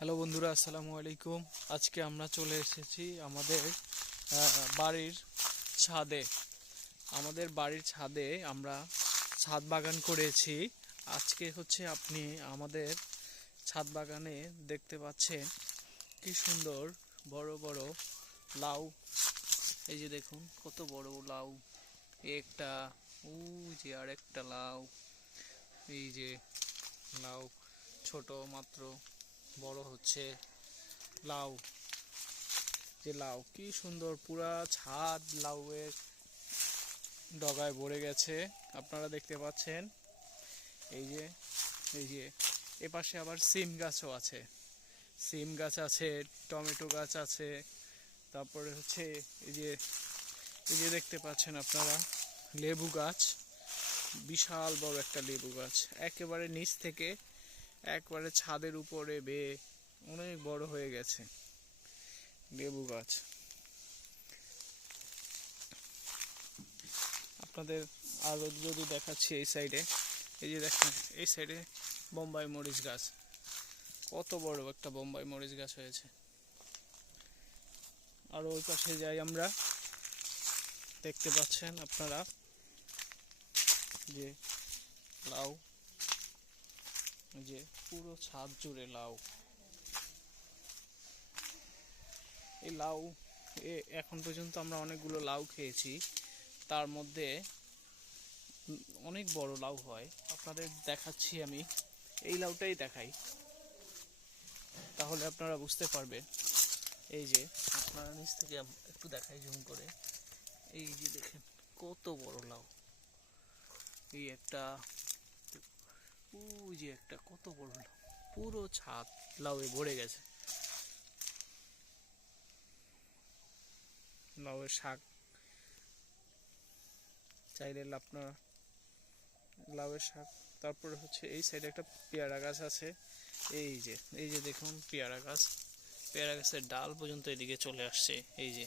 Hello বন্ধুরা, আসসালামু আলাইকুম। আজকে আমরা চলে এসেছি আমাদের বাড়ির ছাদে। আমাদের বাড়ির ছাদে আমরা ছাদ বাগান করেছি। আজকে হচ্ছে আপনি আমাদের ছাদ বাগানে দেখতে পাচ্ছেন কি সুন্দর বড় বড় লাউ। এই যে দেখুন, কত বড় লাউ। একটা ও যে আর একটা লাউ। এই যে লাউ, ছোট মাত্র। বড় হচ্ছে লাউ। যে লাউ কি সুন্দর, পুরা ছাদ লাউয়ের ডগায় ভরে গেছে। আপনারা দেখতে পাচ্ছেন, এই যে এই যে, এপাশে আবার সিম গাছও আছে। সিম গাছ আছে, টমেটো গাছ আছে, তারপরে হচ্ছে এই যে এই যে দেখতে পাচ্ছেন আপনারা, লেবু গাছ, বিশাল বড় একটা লেবু গাছ। একেবারে নিচ থেকে একবারে ছাদের উপরে বেয়ে অনেক বড় হয়ে গেছে লেবু গাছ। আপনাদের আরও যদি দেখাচ্ছি এই সাইডে এই যে দেখেন, এই সাইডে বোম্বাই মরিচ গাছ। কত বড় একটা বোম্বাই মরিচ গাছ হয়েছে। আর ওই পাশে যাই আমরা, দেখতে পাচ্ছেন আপনারা যে লাউ যে পুরো ছাদ জুড়ে লাউ। এই লাউ, এ এখন পর্যন্ত আমরা অনেকগুলো লাউ খেয়েছি। তার মধ্যে অনেক বড় লাউ হয়। আপনাদের দেখাচ্ছি আমি। এই লাউটাই দেখাই। তাহলে আপনারা বুঝতে পারবেন। এই যে আপনারা নিচ থেকে একটু দেখাই জুম করে। এই যে দেখেন, কত বড় লাউ। এই একটা ওই যে একটা কত বড় লাউ পুরো ছাদ লাউয়ে ভরে গেছে। লাউয়ের শাক। চাইলে আপনারা লাউয়ের শাক। তারপরে হচ্ছে এই সাইডে একটা পেয়ারা গাছ আছে। এই যে এই যে দেখুন পেয়ারা গাছ। পেয়ারা গাছের ডাল পর্যন্ত এদিকে চলে আসছে, এই যে।